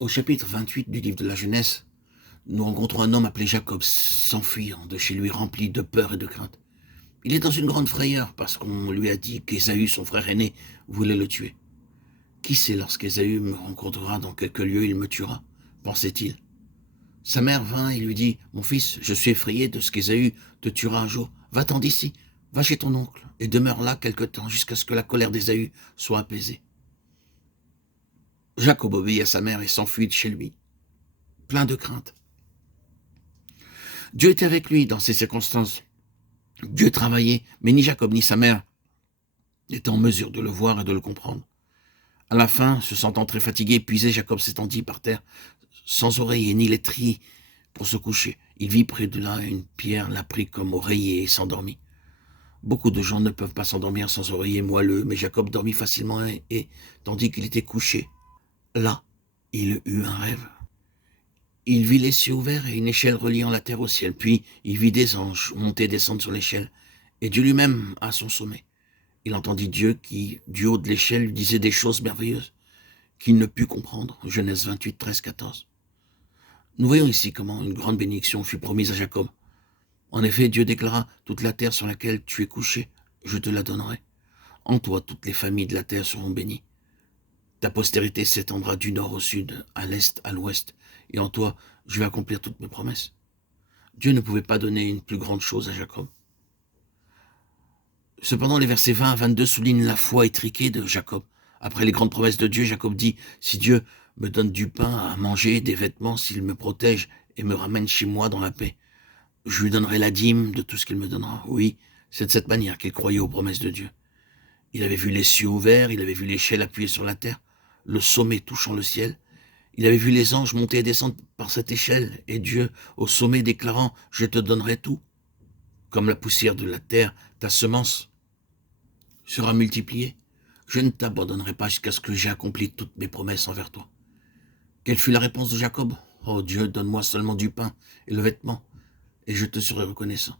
Au chapitre 28 du livre de la Genèse, nous rencontrons un homme appelé Jacob s'enfuyant de chez lui rempli de peur et de crainte. Il est dans une grande frayeur parce qu'on lui a dit qu'Ésaü, son frère aîné, voulait le tuer. Qui sait lorsqu'Ésaü me rencontrera dans quelque lieu, il me tuera, pensait-il. Sa mère vint et lui dit, « Mon fils, je suis effrayé de ce qu'Ésaü te tuera un jour. Va-t'en d'ici, va chez ton oncle et demeure là quelque temps jusqu'à ce que la colère d'Ésaü soit apaisée. » Jacob obéit à sa mère et s'enfuit de chez lui, plein de crainte. Dieu était avec lui dans ces circonstances. Dieu travaillait, mais ni Jacob ni sa mère n'étaient en mesure de le voir et de le comprendre. À la fin, se sentant très fatigué, épuisé, Jacob s'étendit par terre, sans oreiller ni laiterie pour se coucher. Il vit près de là une pierre, la prit comme oreiller et s'endormit. Beaucoup de gens ne peuvent pas s'endormir sans oreiller moelleux, mais Jacob dormit facilement et tandis qu'il était couché, là, il eut un rêve. Il vit les cieux ouverts et une échelle reliant la terre au ciel. Puis il vit des anges monter et descendre sur l'échelle, et Dieu lui-même à son sommet. Il entendit Dieu qui, du haut de l'échelle, lui disait des choses merveilleuses qu'il ne put comprendre. Genèse 28, 13, 14. Nous voyons ici comment une grande bénédiction fut promise à Jacob. En effet, Dieu déclara, « Toute la terre sur laquelle tu es couché, je te la donnerai. En toi, toutes les familles de la terre seront bénies. Ta postérité s'étendra du nord au sud, à l'est, à l'ouest, et en toi, je vais accomplir toutes mes promesses. » Dieu ne pouvait pas donner une plus grande chose à Jacob. Cependant, les versets 20 à 22 soulignent la foi étriquée de Jacob. Après les grandes promesses de Dieu, Jacob dit, « Si Dieu me donne du pain à manger, des vêtements, s'il me protège et me ramène chez moi dans la paix, je lui donnerai la dîme de tout ce qu'il me donnera. » Oui, c'est de cette manière qu'il croyait aux promesses de Dieu. Il avait vu les cieux ouverts, il avait vu l'échelle appuyée sur la terre, le sommet touchant le ciel. Il avait vu les anges monter et descendre par cette échelle, et Dieu au sommet déclarant, « Je te donnerai tout. Comme la poussière de la terre, ta semence sera multipliée. Je ne t'abandonnerai pas jusqu'à ce que j'aie accompli toutes mes promesses envers toi. » Quelle fut la réponse de Jacob? « Oh Dieu, donne-moi seulement du pain et le vêtement, et je te serai reconnaissant. »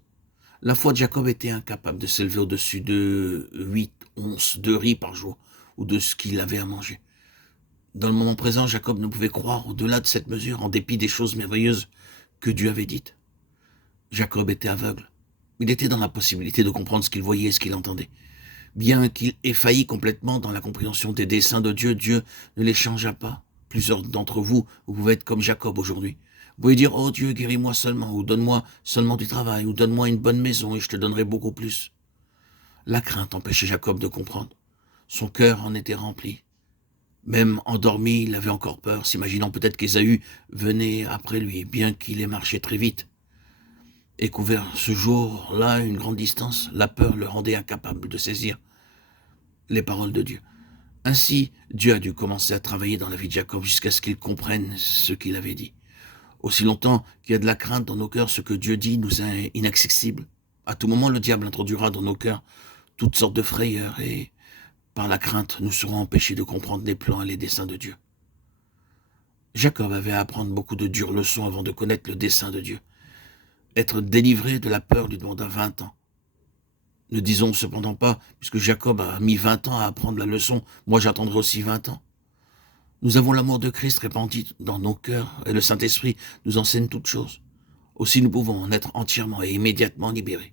La foi de Jacob était incapable de s'élever au-dessus de 8 onces de riz par jour, ou de ce qu'il avait à manger. Dans le moment présent, Jacob ne pouvait croire au-delà de cette mesure, en dépit des choses merveilleuses que Dieu avait dites. Jacob était aveugle. Il était dans la possibilité de comprendre ce qu'il voyait et ce qu'il entendait. Bien qu'il ait failli complètement dans la compréhension des desseins de Dieu, Dieu ne les changea pas. Plusieurs d'entre vous, vous pouvez être comme Jacob aujourd'hui. Vous pouvez dire, « Oh Dieu, guéris-moi seulement, ou donne-moi seulement du travail, ou donne-moi une bonne maison, et je te donnerai beaucoup plus. » La crainte empêchait Jacob de comprendre. Son cœur en était rempli. Même endormi, il avait encore peur, s'imaginant peut-être qu'Ésaü venait après lui, bien qu'il ait marché très vite. Et couvert ce jour-là une grande distance, la peur le rendait incapable de saisir les paroles de Dieu. Ainsi, Dieu a dû commencer à travailler dans la vie de Jacob jusqu'à ce qu'il comprenne ce qu'il avait dit. Aussi longtemps qu'il y a de la crainte dans nos cœurs, ce que Dieu dit nous est inaccessible. À tout moment, le diable introduira dans nos cœurs toutes sortes de frayeurs et par la crainte, nous serons empêchés de comprendre les plans et les desseins de Dieu. Jacob avait à apprendre beaucoup de dures leçons avant de connaître le dessein de Dieu. Être délivré de la peur lui demanda 20 ans. Ne disons cependant pas, puisque Jacob a mis 20 ans à apprendre la leçon, moi j'attendrai aussi 20 ans. Nous avons l'amour de Christ répandu dans nos cœurs et le Saint-Esprit nous enseigne toutes choses. Aussi nous pouvons en être entièrement et immédiatement libérés.